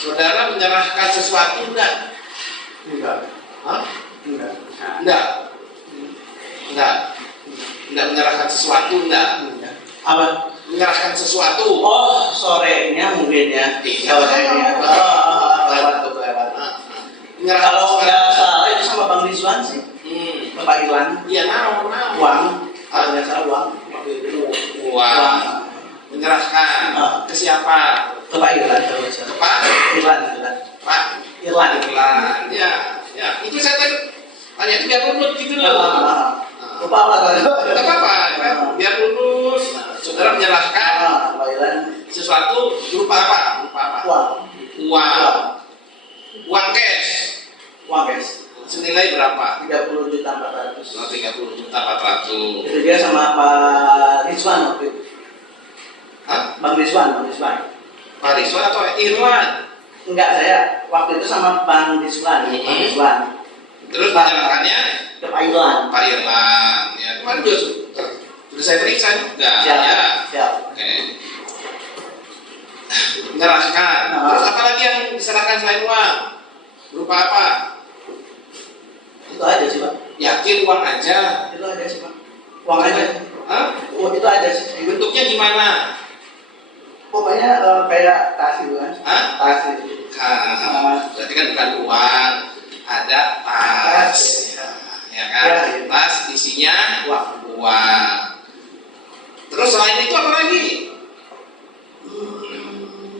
Saudara menyerahkan sesuatu enggak? Enggak. Hah? Enggak. Enggak. Enggak. Enggak menyerahkan sesuatu enggak? Enggak. Apa? Menyerahkan sesuatu. Oh, sorenya mungkin ya. Sorenya. Menyerahkan Kalau sesuatu. nggak salah itu sama Bang Rizwan sih. Bapak Irwan. Iya, naon. Uang. Kalau nggak salah uang. Uang. Menyerahkan ke siapa? Ke Pak Irwan kalau nggak salah. Pak Irwan. Pak Irwan. Ya, ya. Itu saya tanya itu biar lulus gitu loh. Lupa apa kalau? Tidak apa-apa, biar lulus. Saudara menyerahkan Pak Irwan. sesuatu berupa apa? Berupa apa? Uang. Uang. Uang cash. Uang guys. Senilai berapa? 30.400.000. 30.400.000. Itu dia sama Pak Rizwan waktu itu. Hah? Bang Rizwan. Pak Rizwan atau Irwan? Enggak, saya waktu itu sama Bang Rizwan. Bang Rizwan. Terus menyerahkannya Ke Pak Irwan. Pak Irwan. Ya, kemarin sudah saya periksa juga. Siap. Ya. Siap. Oke. Menyerahkan. Terus apa lagi yang diserahkan selain uang? Berupa apa? Itu aja sih Pak. Yakin uang aja? Itu aja sih Pak. Uang aja. Hah? Oh, itu aja sih. Bentuknya gimana? Pokoknya kayak tas itu kan. Hah? Tas itu. Berarti kan bukan uang, ada tas. Ya kan? Ya. Tas isinya Uang. uang. Terus selain itu apa lagi?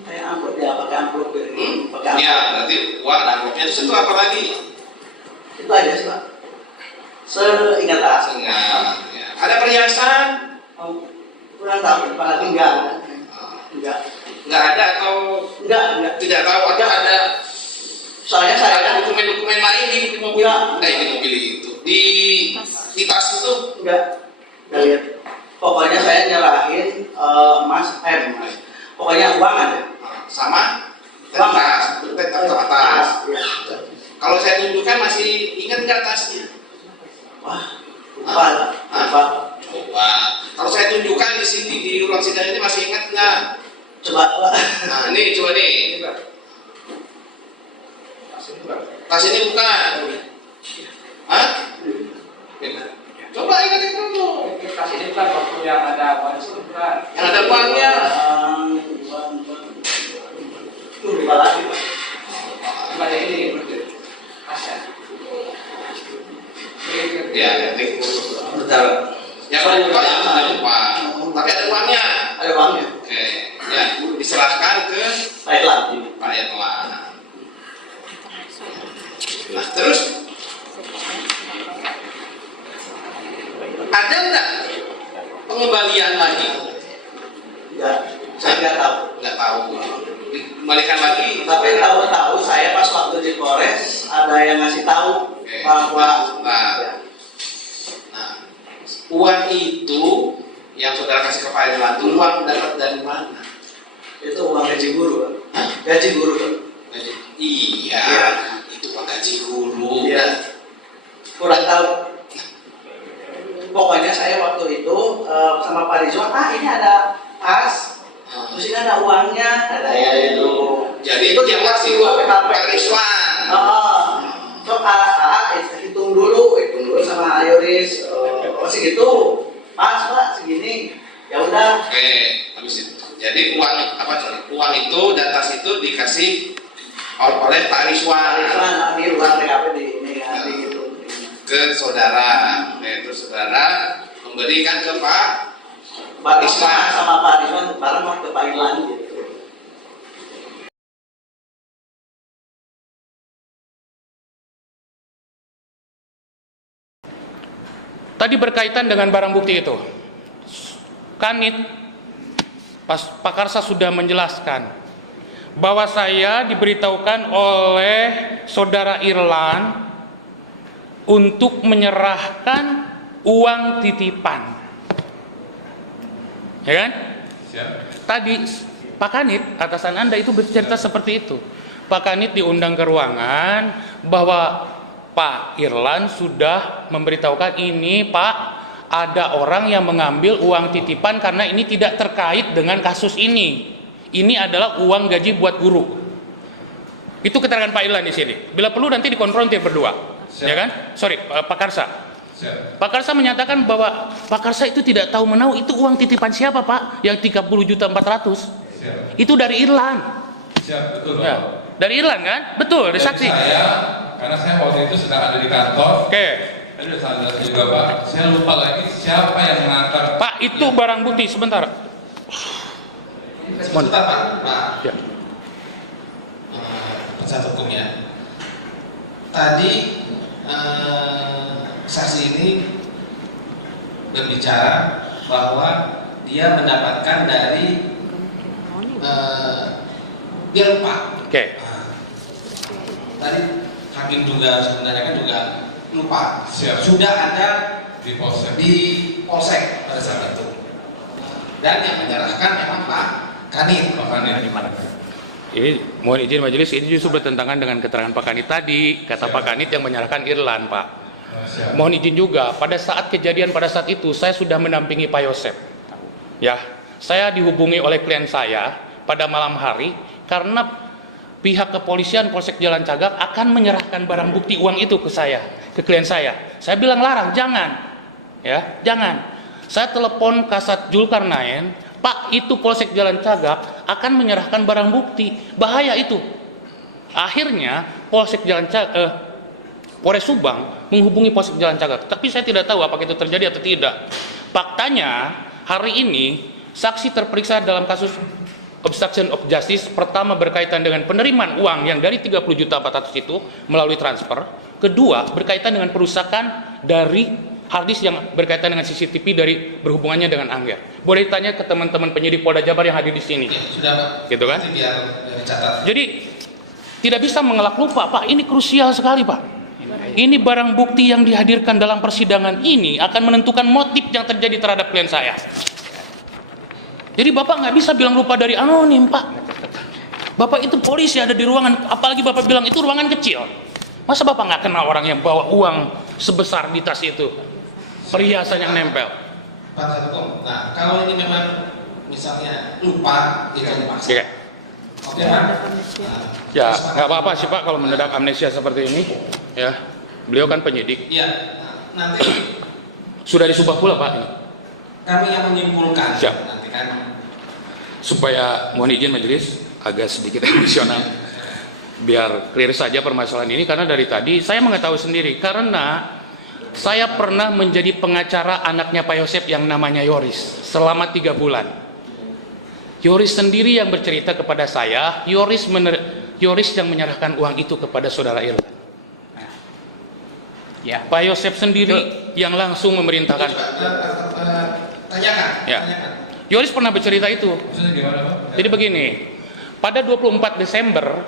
Kayak amplop ya, pakai amplop ya. Pakai amplop. Ya, berarti uang dan amplopnya itu apa lagi? Itu aja sih Pak. Seingat tas. Sengat. Ya. Ada perhiasan? Oh, kurang tahu, apalagi enggak. Enggak. Nggak ada atau Enggak. tidak tahu atau ada Soalnya saya ada kan dokumen-dokumen lain di mobil? Enggak. Di mobil itu di tas itu? enggak lihat. Pokoknya saya nyerahin emas. Pokoknya uang aja. Sama Uang. tas, sama tas. Ya. Kalau saya tunjukkan masih ingat nggak tasnya? Wah, lupa. Coba. Kalau saya tunjukkan di sini di ruang sidang ini masih ingat nggak? Coba Pak. Nah, ini coba nih. Tas ini bukan? Hah? Coba ingat dulu. Tas ini bukan waktu yang ada uang itu bukan. Yang ada uangnya. Lupa lagi Pak. Cuma ini Asia. Ya, ini. Betul. Ya kalau lupa ya jangan lupa. Tapi ada uangnya. Ada uangnya. Oke. Ya, diserahkan ke Baiklah. Pak Irwan. Nah, terus ada nggak pengembalian lagi? Enggak. Saya nggak tahu. Nggak tahu. Dikembalikan lagi. Tapi tahu saya pas waktu di Polres ada yang ngasih tahu Oke. bahwa Nah, uang itu yang saudara kasih ke Pak Irwan itu uang dapat dari mana? itu uang gaji guru, Pak. Gaji guru, Pak. Iya, Ya. itu uang gaji guru. Iya. Kurang tahu. Pokoknya saya waktu itu sama Pak Rizwan, ini ada tas, terus ini ada uangnya, ada itu. Jadi itu yang kasih uang Pak Rizwan. So hitung dulu sama Ayoris, segitu, pas Pak, segini. Ya udah. Oke, habis itu. Jadi uang itu dan tas itu dikasih oleh Pak Rizwan Di ruang TKP di gitu. ke saudara. Oke, terus saudara memberikan ke Pak Rizwan sama Pak Rizwan bareng mau ke Pak Irwan gitu. Tadi berkaitan dengan barang bukti itu, Kanit Pak Karsa sudah menjelaskan bahwa saya diberitahukan oleh saudara Irlan untuk menyerahkan uang titipan, ya kan? Tadi Pak Kanit, atasan Anda itu bercerita seperti itu. Pak Kanit diundang ke ruangan bahwa Pak Irlan sudah memberitahukan ini Pak, ada orang yang mengambil uang titipan karena ini tidak terkait dengan kasus ini. Ini adalah uang gaji buat guru. Itu keterangan Pak Irlan di sini. Bila perlu nanti dikonfrontir berdua. Siap. Ya kan? Sorry, Pak Karsa. Siap. Pak Karsa menyatakan bahwa Pak Karsa itu tidak tahu menahu itu uang titipan siapa, Pak? Yang 30.400.000. Siap. Itu dari Irlan. Siap, betul Bapak. Ya. Dari Irlan kan? Betul, ada Dari saksi. karena saya waktu itu sedang ada di kantor. Oke. Tadi sudah saya jelaskan juga Pak. Saya lupa lagi siapa yang mengantar. Pak, itu barang bukti sebentar. Sebentar Pak. Pak. Ya. Penasihat hukumnya. Tadi saksi ini berbicara bahwa dia mendapatkan dari dia lupa. Oke. Tadi hakim juga sebenarnya kan juga lupa. Siap. Sudah ada Di polsek. di polsek pada saat itu. Dan yang menyerahkan memang Pak Kanit. Pak Kanit. Ini mohon izin majelis, ini justru bertentangan dengan keterangan Pak Kanit tadi. Kata Siap. Pak Kanit yang menyerahkan Irlan, Pak. Siap. Mohon izin juga, pada saat kejadian pada saat itu saya sudah mendampingi Pak Yosep. Ya, saya dihubungi oleh klien saya pada malam hari karena pihak kepolisian Polsek Jalan Cagak akan menyerahkan barang bukti uang itu ke saya, ke klien saya. Saya bilang larang, jangan. Ya, jangan. Saya telepon Kasat Zulkarnain, Pak, itu Polsek Jalan Cagak akan menyerahkan barang bukti. Bahaya itu. Akhirnya Polsek Jalan Cagak Polres Subang menghubungi Polsek Jalan Cagak, tapi saya tidak tahu apakah itu terjadi atau tidak. Faktanya hari ini saksi terperiksa dalam kasus obstruction of justice pertama berkaitan dengan penerimaan uang yang dari 30.400.000 itu melalui transfer. Kedua berkaitan dengan perusakan dari harddisk yang berkaitan dengan CCTV dari berhubungannya dengan Angger. Boleh ditanya ke teman-teman penyidik Polda Jabar yang hadir di sini. Ya, sudah Pak. Gitu kan? Nanti biar dicatat. Jadi tidak bisa mengelak lupa, Pak. Ini krusial sekali, Pak. Ini barang bukti yang dihadirkan dalam persidangan ini akan menentukan motif yang terjadi terhadap klien saya. Jadi Bapak nggak bisa bilang lupa dari anonim, Pak. Bapak itu polisi ada di ruangan, apalagi Bapak bilang itu ruangan kecil. Masa Bapak nggak kenal orang yang bawa uang sebesar di tas itu? Perhiasan yang nempel. Penasihat hukum. Nah, kalau ini memang misalnya lupa, itu dipaksa. Oke. Oke, Pak. Nah, Ya, nggak apa-apa sih Pak kalau mendadak amnesia seperti ini. Ya, beliau kan penyidik. Iya. Nah, nanti Sudah disubah pula Pak ini. kami yang menyimpulkan. Siap. Nanti kan. Supaya mohon izin majelis agak sedikit emosional. Biar clear saja permasalahan ini karena dari tadi saya mengetahui sendiri karena saya pernah menjadi pengacara anaknya Pak Yosep yang namanya Yoris selama 3 bulan. Yoris sendiri yang bercerita kepada saya, Yoris yang menyerahkan uang itu kepada saudara Irlan. Ya, Pak Yosep sendiri yang langsung memerintahkan. Tanyakan. Ya. Tanyakan. Yoris pernah bercerita itu. Maksudnya gimana Pak? Jadi begini, pada 24 Desember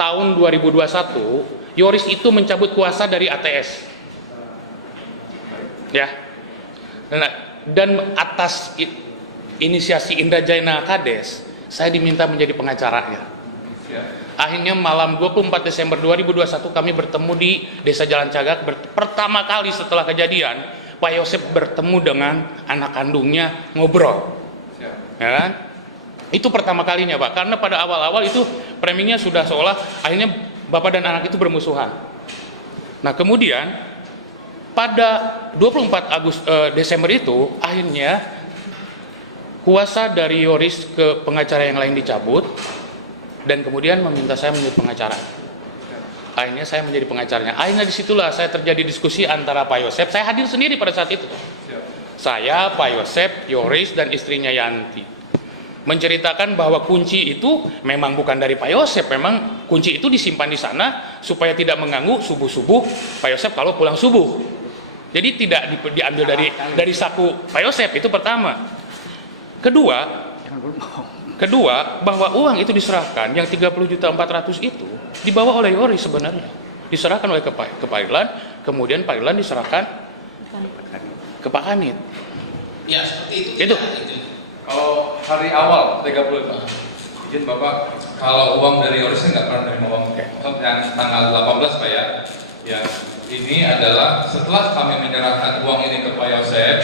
tahun 2021, Yoris itu mencabut kuasa dari ATS. Ya. Dan atas inisiasi Indrajaya Kades, saya diminta menjadi pengacaranya. Akhirnya malam 24 Desember 2021 kami bertemu di Desa Jalan Cagak. Pertama kali setelah kejadian, Pak Yosep bertemu dengan anak kandungnya ngobrol. Ya kan? Itu pertama kalinya Pak, karena pada awal-awal itu framingnya sudah seolah akhirnya bapak dan anak itu bermusuhan. Nah kemudian pada 24 Desember itu akhirnya kuasa dari Yoris ke pengacara yang lain dicabut dan kemudian meminta saya menjadi pengacara. Akhirnya saya menjadi pengacaranya. Akhirnya disitulah saya terjadi diskusi antara Pak Yosep. Saya hadir sendiri pada saat itu. Saya, Pak Yosep, Yoris dan istrinya Yanti menceritakan bahwa kunci itu memang bukan dari Pak Yosep, memang kunci itu disimpan di sana supaya tidak mengganggu subuh-subuh Pak Yosep kalau pulang subuh. Jadi tidak diambil dari saku Pak Yosep, itu pertama. Kedua, bahwa uang itu diserahkan yang 30.400.000 itu dibawa oleh Yoris sebenarnya. Diserahkan oleh ke Pak Irlan, kemudian Pak Irlan diserahkan ke Pak Kanit. Ya, seperti itu. Itu. Kalau hari awal 30 Pak, izin Bapak, kalau uang dari Yorisnya nggak pernah menerima uang yang tanggal 18 Pak ya. Ya, ini adalah setelah kami menyerahkan uang ini ke Pak Yosep,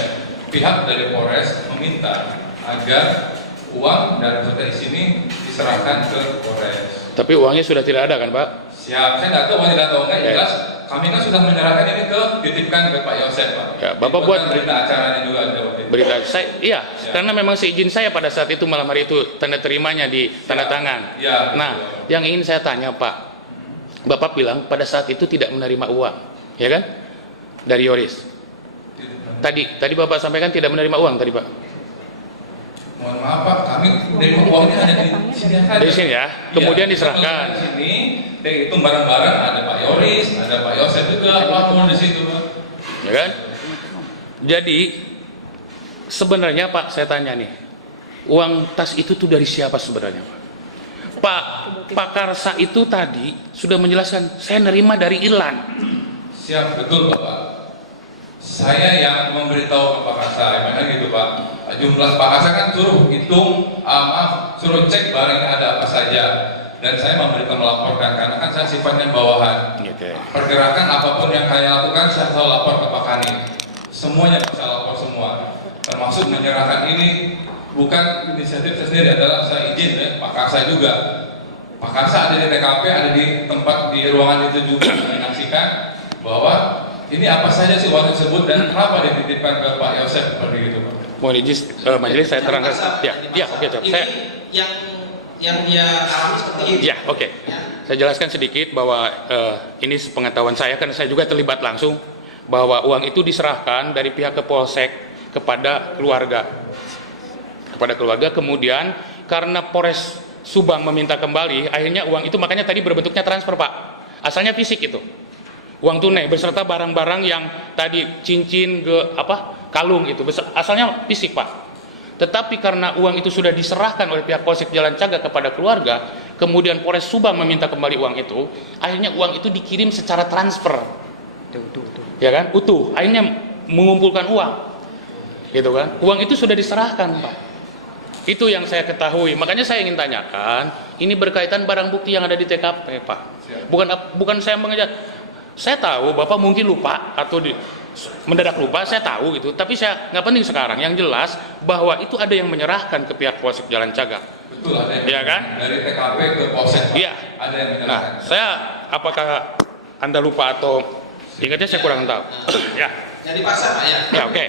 pihak dari Polres meminta agar uang dan serta di sini diserahkan ke Polres. Tapi uangnya sudah tidak ada kan Pak? Siap, saya nggak tahu, tidak tahu kan, jelas kami kan sudah menyerahkan ini titipkan ke Pak Yosef Pak. Ya, Bapak buat berita acaranya juga ada waktu itu. Berita saya, iya, karena memang seizin saya pada saat itu malam hari itu tanda terimanya di tanda tangan. Ya, Nah, yang ingin saya tanya Pak, Bapak bilang pada saat itu tidak menerima uang, ya kan? Dari Yoris. Tadi Bapak sampaikan tidak menerima uang tadi Pak. Mohon maaf Pak, kami menerima uangnya hanya di sini saja. Di sini ya, kemudian Iya, diserahkan. Di sini, itu barang-barang ada Pak Yoris, ada Pak Yosef juga, pelapor di situ Pak. Ya kan? Jadi sebenarnya Pak saya tanya nih, uang tas itu tuh dari siapa sebenarnya Pak? Pak Karsa itu tadi sudah menjelaskan saya nerima dari Irlan. Siap, betul Bapak. Saya yang memberitahu ke Pak Karsa, memang gitu Pak. Jumlah Pak Karsa kan suruh hitung, suruh cek barangnya ada apa saja. Dan saya memberitahu melaporkan karena kan saya sifatnya bawahan. Pergerakan apapun yang saya lakukan saya selalu lapor ke Pak Kanit. Semuanya saya lapor semua. Termasuk menyerahkan ini bukan inisiatif saya sendiri, adalah saya izin ya, Pak Karsa juga. Pak Karsa ada di TKP, ada di tempat di ruangan itu juga menyaksikan bahwa ini apa saja sih uang tersebut dan kenapa dititipkan ke Pak Yosef seperti itu Pak. Mohon izin majelis saya terangkan. Ya, oke. Saya yang dia alami seperti itu. ya, oke. Saya jelaskan sedikit bahwa ini sepengetahuan saya karena saya juga terlibat langsung bahwa uang itu diserahkan dari pihak Kepolsek kepada keluarga. Kemudian karena Polres Subang meminta kembali, akhirnya uang itu makanya tadi berbentuknya transfer Pak. Asalnya fisik itu. Uang tunai beserta barang-barang yang tadi cincin kalung itu asalnya fisik Pak. Tetapi karena uang itu sudah diserahkan oleh pihak Polsek Jalan Cagak kepada keluarga, kemudian Polres Subang meminta kembali uang itu, akhirnya uang itu dikirim secara transfer. Ya kan? Utuh. Akhirnya mengumpulkan uang. Gitu kan? Uang itu sudah diserahkan, Pak. Itu yang saya ketahui. Makanya saya ingin tanyakan, ini berkaitan barang bukti yang ada di TKP, Pak. Bukan saya mengejak. Saya tahu Bapak mungkin lupa atau mendadak lupa, saya tahu gitu. Tapi saya nggak penting sekarang. Yang jelas bahwa itu ada yang menyerahkan ke pihak Polsek Jalan Cagak. Betul, ada yang ya kan? Dari TKP ke Polsek. Iya. Ada yang menyerahkan. Nah, saya apakah Anda lupa atau ingatnya saya kurang tahu. Ya. Jadi pasar Pak ya. Ya, oke.